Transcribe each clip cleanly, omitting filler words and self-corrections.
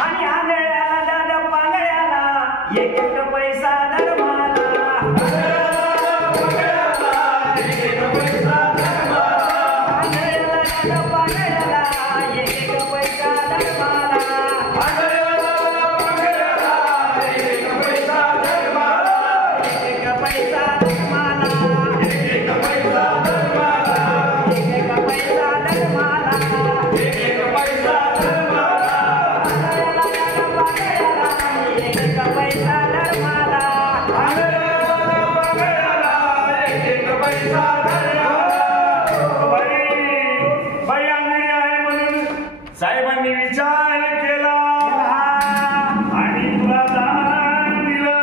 आणि आंधळ्याला दादा पांगळ्याला एक एक पैसा धर्माला साहेबांनी विचार केला आणि तुला दान दिलं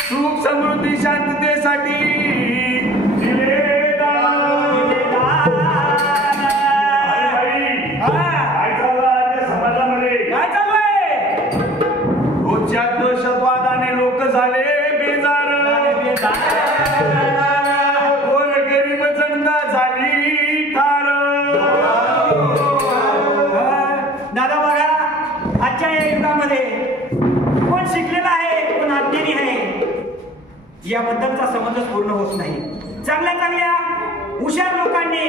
सुख समृद्धी शांततेसाठी दिले काय चाललं समाजामध्ये काय चाललंय रोजच्या दहशतवादाने लोक झाले बेजार गरीब जनता झाली ठार दादा बघा आजच्या या युगामध्ये कोण शिकलेला आहे कोण अज्ञानी आहे याबद्दलचा समजच पूर्ण होत नाही. चांगल्या हुशार लोकांनी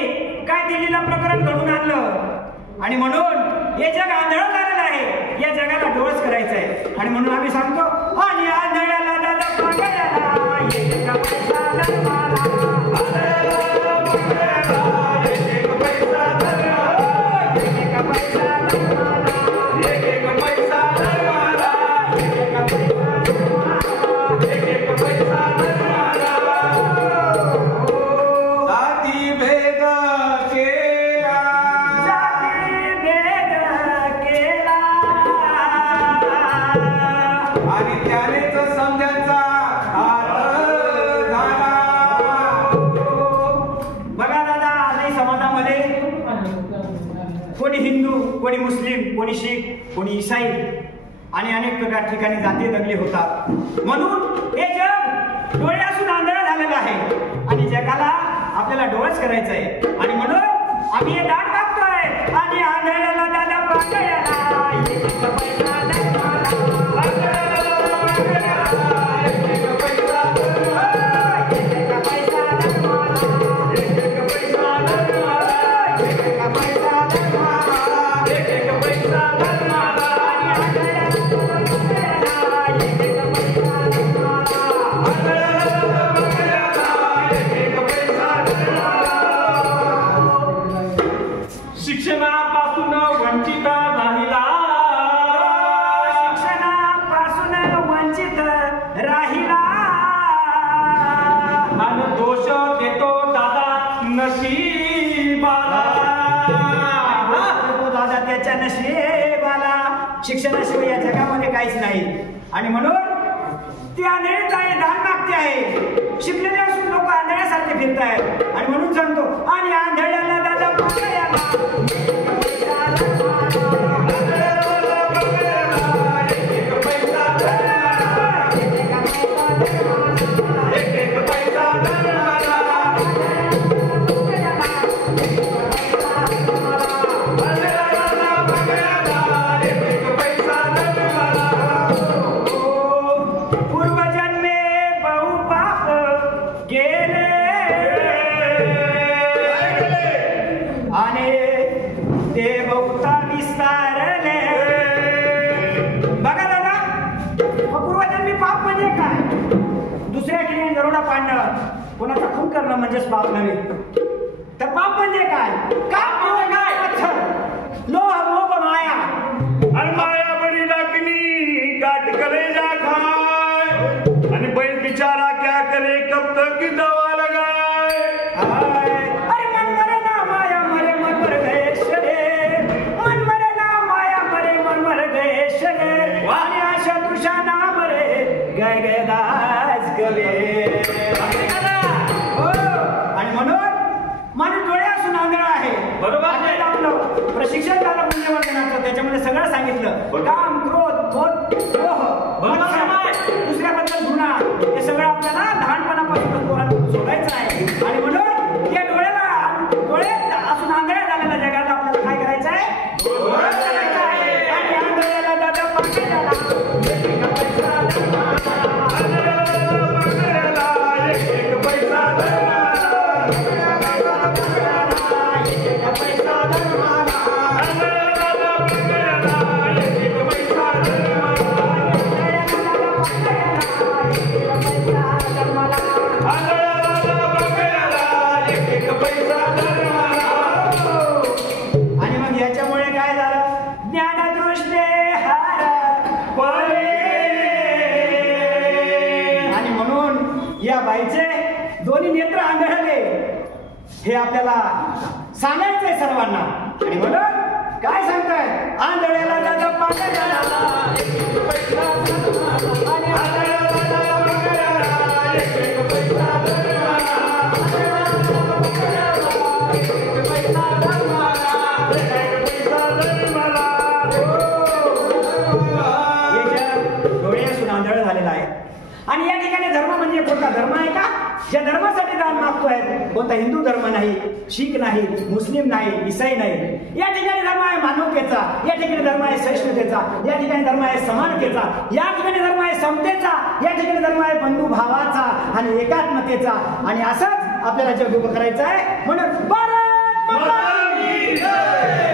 काय दिल्लीला प्रकरण घडून आणलं आणि म्हणून हे जग आंधळ झालेलं आहे. या जगाला डोळस करायचं आहे आणि म्हणून आम्ही सांगतो आणि आंधळ्याला दादा पांगळ्याला एक पैसा धर्माला कोणी हिंदू कोणी मुस्लिम कोणी शीख कोणी ईसाई आणि अनेक प्रकार ठिकाणी जाती दंगली होतात. म्हणून हे जग डोळे असून आंधळ झालेलं आहे आणि जगाला आपल्याला डोळस करायचं आहे आणि म्हणून आम्ही हे दान टाकतोय आणि आंधळ्याला दादा पांगळ्याला शिक्षणापासून वंचित राहिला आणि दोष देतो दादा नशिबाला दादा त्याच्या नशिबाला. शिक्षणाशिवाय या जगामध्ये काहीच नाही आणि म्हणून ती आंधळी दान मागते आहे. शिकलेले असून लोक आंधळ्यासारखे फिरत आहेत आणि म्हणून सांगतो आणि आंधळ्याला दादा पांगळ्याला कोणाचा खून करणं म्हणजेच पाप नव्हे तर पाप म्हणजे काय लोह मोह माया आणि माया बरी डाकनी काट कलेजा खाय आणि बैल बिचारा क्या करे कब तक दवा लगाए. अरे मन मरे ना माया मरे मन मर गए शरे मन मरे ना माया मरे मन मर गए शरे आणि आशा तुषा ना मरे गए गए दास गले. माणूस डोळे असून आंधळा आहे बरोबर. आपलं प्रशिक्षण झालं मूल्यवर्धनाचं त्याच्यामध्ये सगळं सांगितलं. काम क्रोध मोह दुसऱ्याबद्दल घृणा हे सगळं आपल्याला लहानपणापासून सोडायचं आहे आणि म्हणून या डोळे असून आंधळ्या झालेल्या जगाला त्या बाईचे दोन्ही नेत्र आंधळले हे आपल्याला सांगायचंय सर्वांना. आणि म्हणून काय सांगतायत, आंधळ्याला दादा पांढऱ्याला आणि डोळे असून आंधळ झालेला आहे. आणि या ठिकाणी धर्म म्हणजे कोणता धर्म आहे का? ज्या धर्मासाठी दान मागतोय कोणता हिंदू धर्म नाही, शीख नाही, मुस्लिम नाही, ईसाई नाही. या ठिकाणी धर्म आहे मानवतेचा, या ठिकाणी धर्म आहे सहिष्णुतेचा, या ठिकाणी धर्म आहे समानतेचा, या ठिकाणी धर्म आहे समतेचा, या ठिकाणी धर्म आहे बंधू भावाचा आणि एकात्मतेचा. आणि असंच आपल्याला जग उभं करायचं आहे. म्हणून भारत माता की जय.